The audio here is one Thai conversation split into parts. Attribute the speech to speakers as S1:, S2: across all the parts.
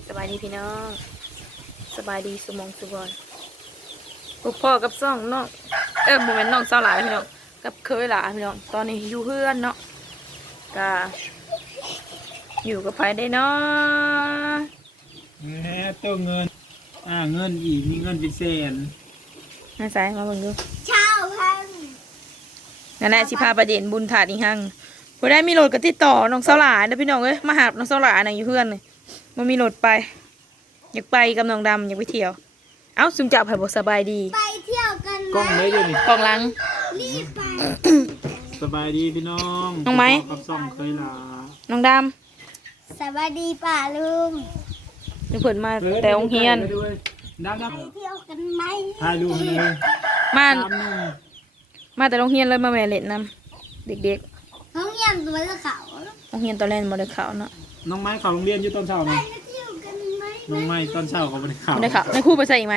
S1: สบายดีพี่น้องสบายดีสุมองสุบอยลูกพ่อกับซ่องน้องโมเมนต์น้องเศร้าหลายพี่น้องกับเคยหลาพี่น้องตอนนี้อยู่เพื่อนเนาะก็อยู่กับไผได้เนาะ
S2: แหมตัวเงินเงินอีกมีเงินเป็นแสน
S1: น่าใส่มาเบิ่งดู
S3: เช้าพัน
S1: นั่นแหละสิพาประเด็นบุญถาดอีกหั่งพอได้มีรถก็ติดต่อน้องเศร้าหลายเด้อพี่น้องเอ้ยมาหาน้องเศร้าหลายน่ะอยู่เพื่อนเลยมันมีรถไปอยากไปกับน้องดำอยากไปเที่ยวเอ้าซุมจับไผบ่สบายดี
S3: ไปเที่ยวกัน
S2: กล้องไหนเดี๋ยวนี้
S1: กล้องหลัง
S3: รีบไป
S2: สบายดีพี่น้อง
S1: น้องไหม
S2: กับซ่องเคยลา
S1: น้องด
S3: สวัสดีป่าลุง
S1: ำเพิ่นมาแต่โรงเรียน
S2: ดำ
S3: ไปเที่ยวกันไหม
S2: ถ่ายรูปเลย
S1: มาแต่โรงเรียนเลยมาแม่เล่นนำเด็ก
S3: ๆห้องเยี่ยมตัวละเขา
S1: โรงเรียนตอนแรกบ่ได้เข้าเนาะ
S2: น้องไม้เข้าโรงเรียนอยู่ตอนเช้าไหม
S3: เที่ยวกันไหม
S2: น้องไม้ตอนเช้าเขาไม่ได้เข้า
S1: บ่ได้เข้าในครูไปใส่อีกไหม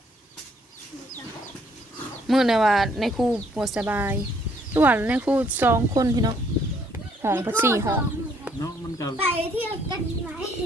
S1: มื้อในว่าในครูบ่สบายตัวในครู2คนพี่น้องห้องพัด4ห้อง
S2: เนาะมันก็
S3: ไปเที่ยวกันไหม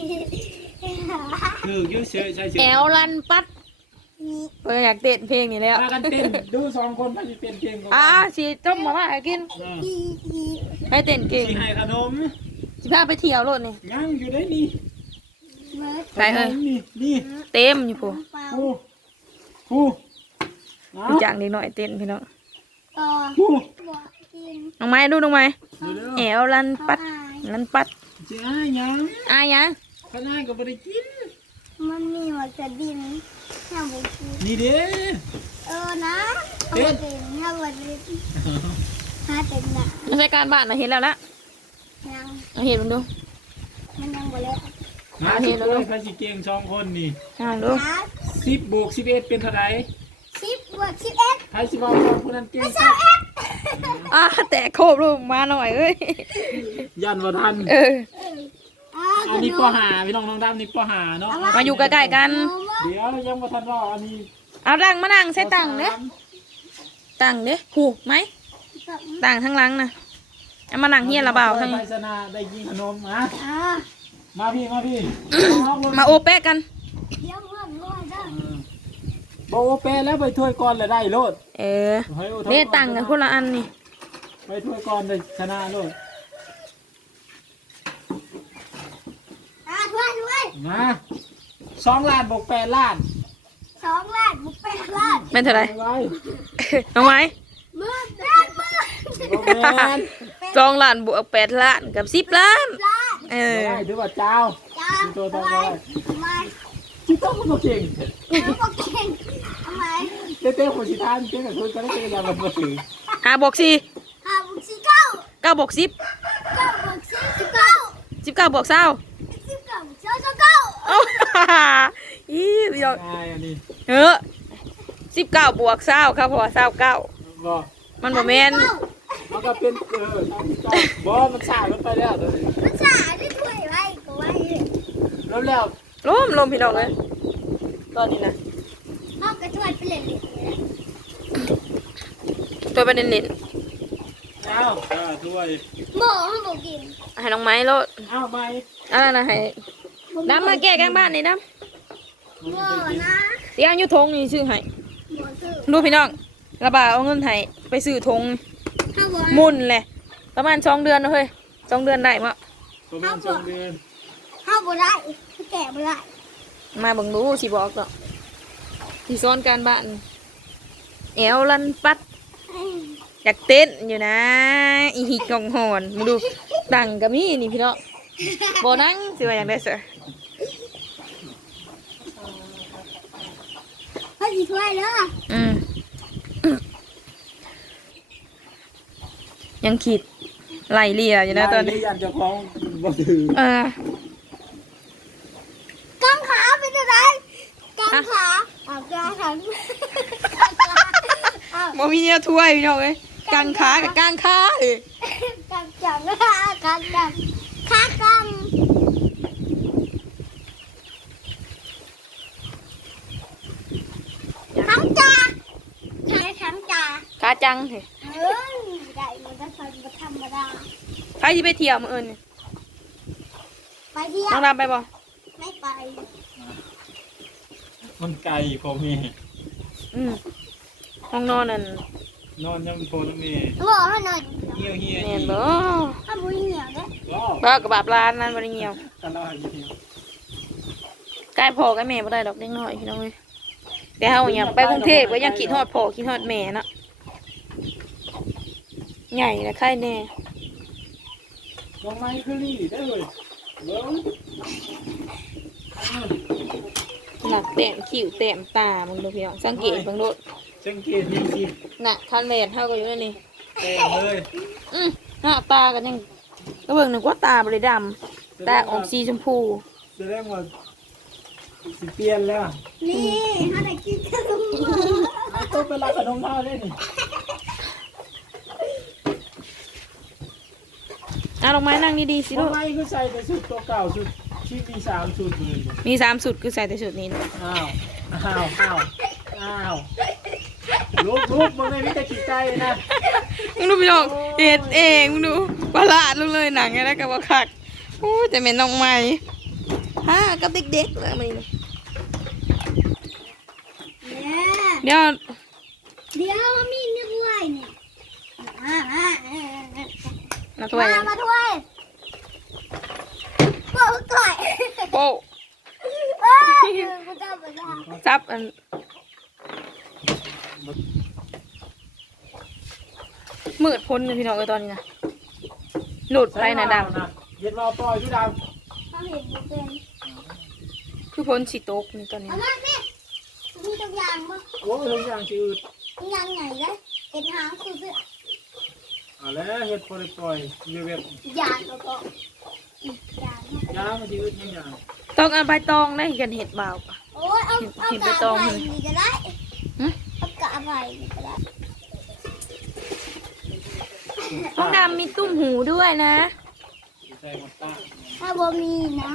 S2: คือยืดเชื้อใช่เชื้อ
S1: แอวลันปัดอยากเต้นเพลงนี่แล้ว
S2: มากันเต้นดู2คนไปเต้นเก่ง
S1: สิต้มมาให้กินให้เต้นเก่ง
S2: สิให้ขนม
S1: สิพาไปเที่ยวโลดนี่
S2: ยังอยู่ได้นี่
S1: ไปเฮ้ย
S2: นี่
S1: เต็มอยู่พู่
S2: ผู้
S1: จังนิดหน่อยเต้นพี่น้อง
S2: ผู้
S1: น้องไม้ดูน้องไม้แอวลันปัด
S2: จะยัง
S1: ยัง
S2: ข้างหน้าก็ไม่ได้กิน
S3: มันมีหัวกระดิ่งห้าบุก
S2: นี่เด้
S3: นะหัวกระดิ่งห้าบุกห้าเต็มหนา
S1: ไม่ใช่การบ้านนะเห็นแล้วละ
S3: ยัง
S1: เห็นมันดู
S3: มันยังบ่แล้ว
S2: มาเห็นแล้วใครสิเก่ง2คนนี่
S1: ดู
S2: 10 บวก 11เป็นเท่าไหร่
S3: 10 บวก 11
S2: ใครสิบอกว่าผู้นั้นเก่ง
S1: แต่โคบลูกมาหน่อยเอ้ย
S2: ยันว่าทันอันนี้ปอหาพี่น้องดำนี่ปอหาเนาะ
S1: มาอยู่ใกล้ๆกัน
S2: เดี๋ยวยังว่าทันว่าอันนี้
S1: เอาดังมานั่งใส่ตังเด้ตังเด้หูไหมตังทั้งหลังนะเอามานั่งเฮียระเบาทั้ง
S2: ไปสนาได้ยิงขนมมาพี่
S1: มาโอเปะกัน
S2: โบโอเปะแล้วไปถ้วยก่อนเลยได้โลด
S1: เนี่ยตังกันคนละอันนี่
S2: ไปถ้วยก่อนเลยชนะโลด
S3: ด้วย
S2: มา2 ล้านบวก8 ล้าน
S3: 2 ล้านบวก8 ล้าน
S1: เป็นเท่าไหร่น้องไม้2 ล้านบวก8 ล้านกับ10 ล้าน
S2: ถือว่าเจ้าตัวต่อไปจิตต้องมันเก่ง
S3: ทำไม
S2: เต้ๆคนสิทานเก่งกับคนก็ได้เก่งอย่างมันมาถึง
S1: 5 บวก 4
S3: 5 บวก 4 9
S1: 9 บวก 10
S3: 9 บวก 10 19
S1: 19 บวก 20พี่น้อง19 บวก 20ครับพอ29มันบ่แม่น
S2: มันก็เป็นบ่มันสายมันไปแล้ว
S3: มันสายได้ถ้วยไว้ก็ไว้
S2: แล้ว
S1: ลมพี่น้องเลยตอนนี้นะ
S3: เอากระถ้วยไปเล่น
S1: ตัวไปเล่น
S2: ถ้วย
S3: หม้อให้หมูกิน
S1: ให้น้องไม้โลด
S2: ไม้
S1: นะให้ดำมาแก้กันบ้านนี่ดำ
S3: หม้อนะ
S1: เดี๋ยวยุทงนี่ซื้อให้ดูพี่น้องระบาเอาเงินให้ไปซื้อธงมุ่นเลยประมาณ2 เดือนเฮ้ย2 เดือนได้มั้ย
S2: ประมาณ2 เดือน
S3: ห้าบ่ได้แก่บ่ได้
S1: มาเบิ่งดูสิบอกดอกสิซ้อนการบ้านแอวลันปัดอยากเต้นอยู่นะอีหิกองหอนมาดูดังกับมี่นี่พี่น้องบ่นั่งสิว่าอย่างได้เสือ
S3: ให้สิถ้วยเด้อ
S1: ยังขีดไหลเลียอยู่นะตอนนี้
S2: ยันจะคล้องบ่ถือ
S3: กังขาเป็นอะไรกังขาแกขัน
S1: บ่มีเนี่ยถ้วยพี่น้องเอ้ยกังขากับกังขา
S3: กังจังกังจังขากังขังจ่าขังจ่า
S1: ขาจังเหรอ
S3: ได้มันจะธรรมดา
S1: ใครที่ไปเที่ยวมื้ออื่น
S3: ไปเที่ยว
S1: น้องดำไปบ่
S3: ไไม่ไป
S2: มันไกลพ่อแม่
S1: ห้องนอนนั่น
S2: นอนยังพ่อแม่
S3: บอกให้หน่อย
S2: เหี่ยวเหี่ยว
S1: แม่นบ่
S3: ถ้าบุ้ยเหนียวเด้
S2: ว้าว
S1: บ้ากับบาปลานนั่นบ่ได้เหี่ยว
S2: กันแล้วอยู่ที่
S1: ใกล้พ่อใกล้แม่บ่ได้ดอกเด็กน้อยพี่น้องเอ้ยแต่เฮาอยากไปกรุงเทพก็ยังคิดฮอดพ่อคิดฮอดแม่เนาะใหญ่และใครแน่
S2: น้องไม้คือลี่ได้เลยเบิ้ง
S1: หลักแต้มคิ้วแต้มตามึงดูพี่น้องสังเกตเบิ่งโลด
S2: สังเกตดีสิ
S1: น่ะคันแลนเฮาก็อยู่ในนี่
S2: เต็มเลย
S1: หน้าตากันยังก็เบิ่งหนึงว่าตาบ่ได้ดำตาออกสีชมพู
S2: แสดงว่าสิเปลี่ยนแล้ว
S3: นี่ถ้าได้กินขนม
S2: ต้องไปรับขนมเท่าเลยนี่
S1: ลงไม้นั่งดีๆสิ
S2: น้
S1: ลู
S2: อง
S1: ก
S2: ไม้คือใส่แต่ชุดตัวเก่าชุดที่มี3ชุดเลย
S1: มี3สุดคือใส่แต่ชุดนี้นะ
S2: อ้าวลุกมึงไม่มีแต่ขี้ไก่นะ
S1: มึงดูพี่น้องเฮ็ดเองมึงดูประหลาดลงเลยหนังไงแล้วก็บ่คักโอ้แต่แม่นน้องใหม่ฮะกับเด็กๆแล้วมื้อนี้
S3: เนี่ย
S1: เดี๋ยว
S3: เดี๋ยวมีนึกไว้เนี่ย
S1: มาถ้วยนะ
S3: มาถ้วยโป๊ะก่อย
S1: โป้
S3: เอ้ยกูจะไปละ
S1: ซับอันมืดพ้นเลยพี่น้องเอ้ยตอนนี้นะหลุดไปนะดำ
S2: เย็นรอปล่อยชุดด
S3: เขาเห็นกูเป็น
S1: คือพ้นสีโต๊กนี่ตอนนี้
S3: เอามาสิมีตัวอย่างมั้ง
S2: ำโอ้ยทุกอย่างชื่อ
S3: ยังไงเลยเป็นหางคือเสื้อ
S2: เอาแล้วเฮ็ดพอได้ปล่อยเว็บ
S3: ยางแล้วก็อีกอย่าง
S2: ยามันยืดยังอย่าง
S1: ต้องเอาใบตองได้กันเห็ดเบาปะ
S3: โอ้ยเอา
S1: เห็น
S3: กะ
S1: ไปตอง
S3: ไผ่
S1: เลย
S3: นี่ก็ได้
S1: หึ
S3: เอากะไผ่นี่ก็ได้
S1: น้องดำมีตุ้มหูด้วยนะ
S2: ใส่หมดตา
S3: ถ้าบ่มีนะ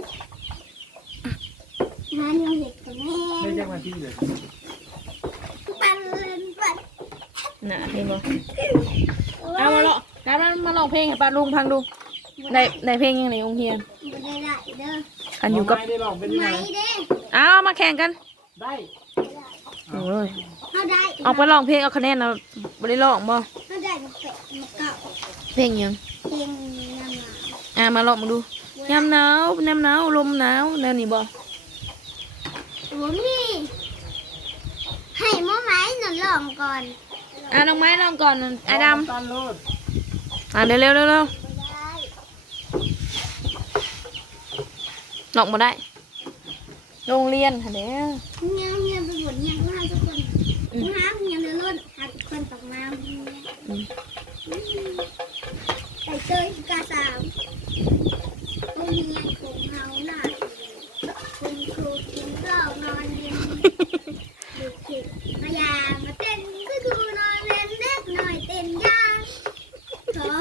S3: นั่นยังเห็ดกับแม่
S2: ไม่ใช่มาที่เลย
S3: ปั่นเล่นปั่น
S1: น่ะเห็นบ่เอามาเลาะแล้วมาลองเพลงให้ป้าลุงพังดูในเพลงยังในโรงเรียน
S3: บ่ได้ได้เด้อ
S1: อันอยู่กับ
S2: ไม่ได้ลองเป็นยัง
S3: ไห
S2: ไง
S3: นเด้
S1: เอามาแข่งกัน
S2: ได้
S1: โอ้ย
S3: เขาได้
S1: ออกไปลองเพลงเอาคะแนนเอาบ่ได้ลองบ่
S3: เขาได้มาเป็ดมาเก่า
S1: เพลงยัง
S3: เพียงนำมา
S1: มาลองมาดูยามหนาวน้ำหนาวลมหนาวแนวนี้บ่
S3: บ่มีให้หม้อไม้หนูลองก่อน
S1: น้องไม้ลองก่อนไอ้ด
S2: ตันโลด
S1: ำเร็วเร็ว
S3: บ่ได้
S1: ลองมาได้โรงเรียนค่ะเด้อ
S3: เงี้ยเงี้ยไปหมดเงี้ยมาทุกคนน้ำเงี้ยเลยล้นหาทุกคนตกน้ำใส่เสื้อกาสาวโรงเรียนของเฮาน่ะคุณครูกินข้าวนอนเรียนเด็กๆมายามาเต้นก็คือนอนเล่นเล็กหน่อยเต้นยางขอ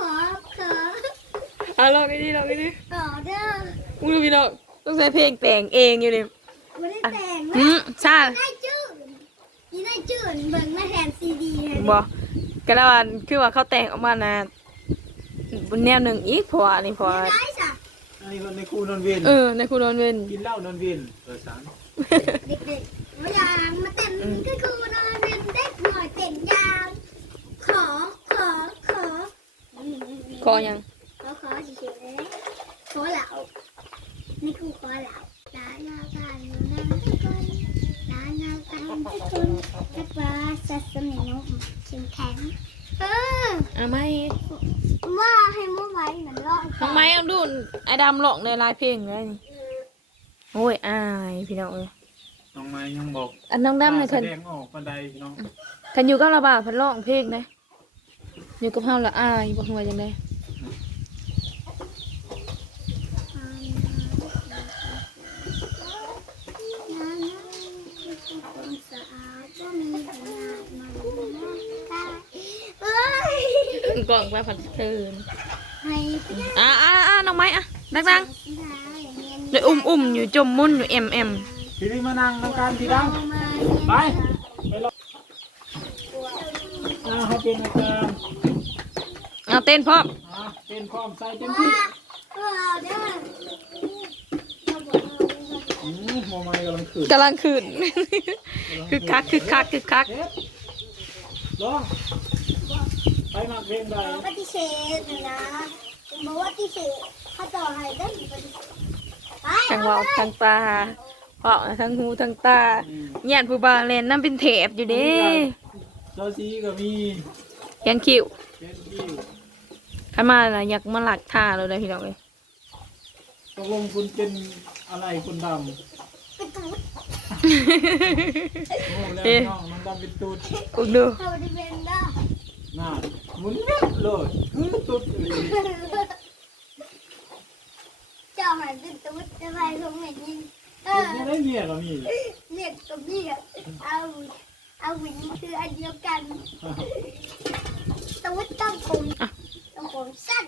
S1: ลองดีลองดี
S3: ต่อเด้อ
S1: มึงดูพี่น้องต้องใช้เพลงแต่งเองอยู่เลย
S3: ไม่ได้แต่ง
S1: ใช่
S3: ได้จืดนี่ได้จืดเบิ่งมาแทนซีดีเลย
S1: บอกก็แล้วาคือว่าเขาแต่งออกมานะบนแนวหนึ่งอีกเพราะว่าอันนี้เพราะว่า
S3: ได้จ้ะ
S2: อันนี้คนในครูนอนเวียน
S1: ในครูนอนเวน
S2: กินเหล้านอนเวียนสาร
S3: เด็กๆมาอยางมาเต้นก็คือนอนเป็นเด็กหน่อยเต้นยางขอ
S1: คอยัง
S3: ขอเฉยๆเลยขอเหล่านี่คือขอเหล่าลาลากันนะทุกคนลาลากันทุกคนถ้าปลาสัตว์สมิงนุ่มชิมแข็ง
S1: ไม่
S3: ว่าให้มั่วไว้เหมือนรอด
S1: น้องไม้เอาดูไอ้ดำหลอกในลายเพลงเลยนี่โอ้ยอายพี่น้องเอ้ย
S2: น้องไม้ยังบอก
S1: อันน้องดำเลย
S2: แส
S1: คัน
S2: ดงออกบันไดน้อง
S1: คันอยู่กับระบาดพันร้องเพลงนะอยู่กับเฮาละอายบอกว่าจังได กล่องไปผัดเทินน้องไม้ดังๆเดี๋ยวอุ้มอยู่จมมุ่นอยู่เอ็ม
S2: ทีนี้มานั่งน้ำกันทีดังไปรอเขาเป็นอาจารย์
S1: เอาเต้นพร้อม
S2: เป็นพร้อมใส่เต็มที่โมไม้กำลังขืน
S1: กำลังขึ้น คือคักคือคักคือคัก
S2: เฮ็ดลองไปหมักเพลงใด
S3: บอกปฏิเสธนะบอกว่าปฏิเสธถ้าต่อให้ได้ปฏิเสธไป
S1: ทั้งเว่าทั้งตาเพาะทั้งหูทั้งตาญาติผู้บ่าวเล่นน้ำเป็นเทปอยู่เด้
S2: เจ้าซีก็มี
S1: เขียนคิว
S2: เช่นที่
S1: ขันมาน่ะอยากมาหลักท่าเลยนะพี่น้องเอ้ย
S2: ตกลงคุณเป็นอะไรคุณดำ
S3: เป็นตุ๊ด
S2: โง่แล้วน้องดำเป็นตุ๊ด
S1: อุกดู
S3: เขาไม่ได้เป็นด้า
S2: น่าหมุนเว็บเลยคือตุ๊ดเลย
S3: เจ้าหายเป็นตุ๊ดจะไปคงไม่ยิง
S2: ไม่ได้เมียก็มี
S3: เรียกกับเรียกเอาหวินคืออันเดียวกันตุ๊ดต้องผมสั้น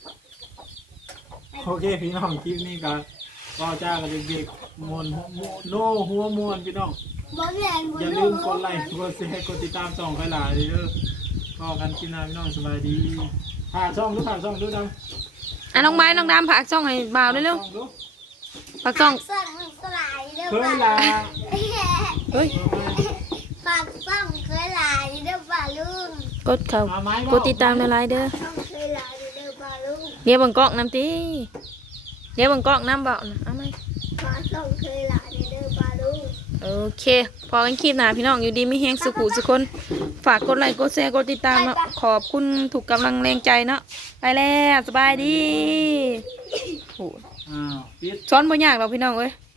S2: โอเคพี่น้องคลิปนี้ก็จ้ากับเด็กๆมวนโน่หัวมวนพี่น้อง
S3: บ่แม่นบ่
S2: อย่าลืมกดไลค์กดแชร์กดติดตามช่องไปหลายเด้อก็กันกินน้ำพี่น้องสบายดีฝากช่องดูดำ
S1: อ่ะน้องไม้น้องดำผักช่องให้บ่าวเร็ว
S2: ดู
S1: ๆผักช่อง
S3: สั่งสลายเด้อ
S2: เคยลา
S1: เฮ้ย
S3: ฝากซ่องเคยหลายเด้อป่าลุง
S1: กดเขากดติดตามในไลน์เด้อ
S3: ซ่องเคยหลายเด้อป่าลุง
S1: เดี๋ยวเบังกล้องน้ำตีเดี๋ยวเบังกล้องน้ำเบานะเอาไหม
S3: ฝากซ่องเคยหลายเด้อป่าลุง
S1: โอเค พอกันคลิปหน้าพี่น้องอยู่ดีไม่แห้งสุขุสุคน ฝากกดไลค์กดแชร์กดติดตามเนาะขอบคุณถูกกำลังแรงใจเนาะไปแล้วสบายดีโอ้
S2: อ้าวปิด
S1: ซ้อนบ่ยากหรอกพี่น้องเอ้ย